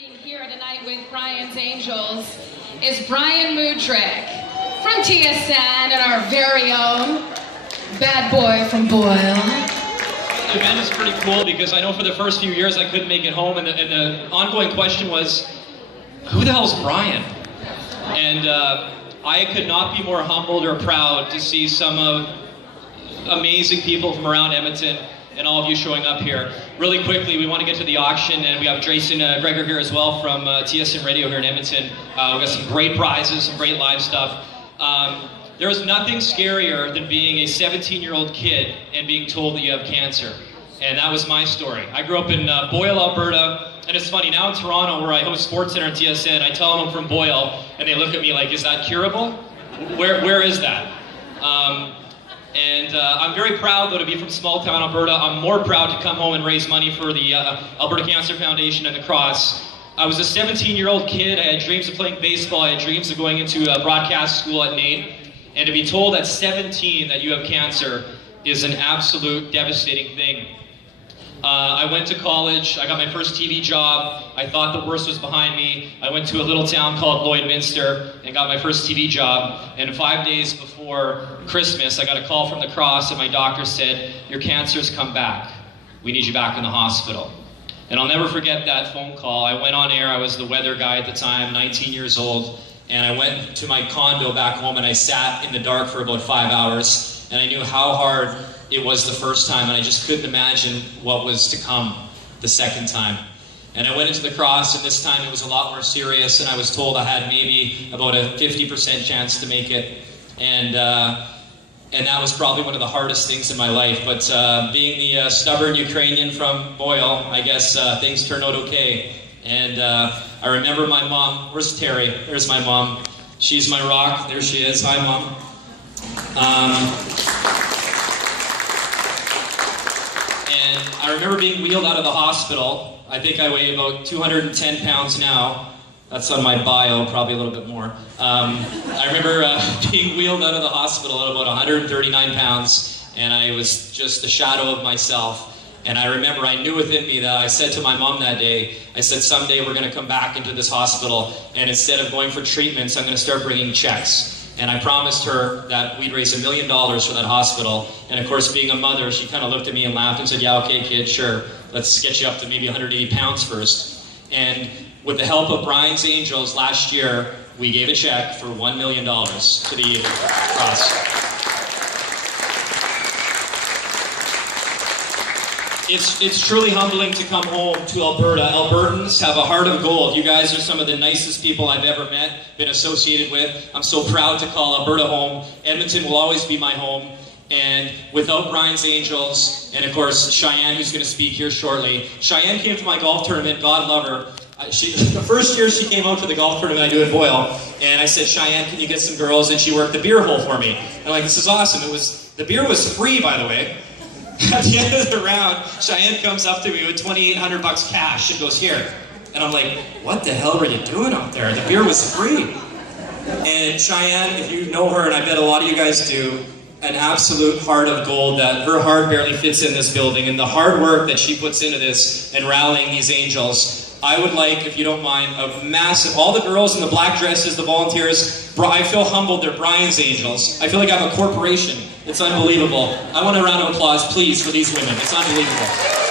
being here tonight with Bryan's Angels is Bryan Mudryk from TSN and our very own bad boy from Boyle. The event is pretty cool because I know for the first few years I couldn't make it home, and the ongoing question was, who the hell's Bryan? And I could not be more humbled or proud to see some amazing people from around Edmonton and all of you showing up here. Really quickly, we want to get to the auction, and we have Jason Gregor here as well from TSN Radio here in Edmonton. We've got some great prizes, some great live stuff. There is nothing scarier than being a 17-year-old kid and being told that you have cancer. And that was my story. I grew up in Boyle, Alberta, and it's funny, now in Toronto, where I host SportsCenter and TSN, I tell them I'm from Boyle, and they look at me like, is that curable? Where is that? I'm very proud, though, to be from small town Alberta. I'm more proud to come home and raise money for the Alberta Cancer Foundation and the Cross. I was a 17-year-old kid. I had dreams of playing baseball. I had dreams of going into broadcast school at NAIT. And to be told at 17 that you have cancer is an absolute devastating thing. I went to college. I got my first TV job. I thought the worst was behind me. I went to a little town called Lloydminster and got my first TV job. And 5 days before Christmas, I got a call from the Cross, and my doctor said, your cancer's come back. We need you back in the hospital. And I'll never forget that phone call. I went on air. I was the weather guy at the time, 19 years old. And I went to my condo back home, and I sat in the dark for about 5 hours. And I knew how hard it was the first time, and I just couldn't imagine what was to come the second time. And I went into the Cross, and this time it was a lot more serious, and I was told I had maybe about a 50% chance to make it. And that was probably one of the hardest things in my life. But being the stubborn Ukrainian from Boyle, I guess things turned out okay. And I remember my mom. Where's Terry? There's my mom. She's my rock. There she is. Hi, Mom. And I remember being wheeled out of the hospital. I think I weigh about 210 pounds now. That's on my bio, probably a little bit more. I remember being wheeled out of the hospital at about 139 pounds, and I was just the shadow of myself. And I remember I knew within me that I said to my mom that day, I said, someday we're going to come back into this hospital, and instead of going for treatments, I'm going to start bringing checks. And I promised her that we'd raise $1 million for that hospital. And of course, being a mother, she kind of looked at me and laughed and said, yeah, okay, kid, sure. Let's get you up to maybe 180 pounds first. And with the help of Bryan's Angels last year, we gave a check for $1 million to the Cross. It's truly humbling to come home to Alberta. Albertans have a heart of gold. You guys are some of the nicest people I've ever met, been associated with. I'm so proud to call Alberta home. Edmonton will always be my home. And without Bryan's Angels, and of course Cheyenne, who's going to speak here shortly. Cheyenne came to my golf tournament, God love her. The first year she came out to the golf tournament I do in Boyle, and I said, Cheyenne, can you get some girls? And she worked the beer hole for me. I'm like, this is awesome. The beer was free, by the way. At the end of the round, Cheyenne comes up to me with $2,800 cash and goes, here. And I'm like, what the hell were you doing out there? The beer was free. And Cheyenne, if you know her, and I bet a lot of you guys do, an absolute heart of gold, that her heart barely fits in this building, and the hard work that she puts into this and rallying these angels. I would like, if you don't mind, a massive, all the girls in the black dresses, the volunteers, I feel humbled, they're Bryan's Angels. I feel like I have a corporation. It's unbelievable. I want a round of applause, please, for these women. It's unbelievable.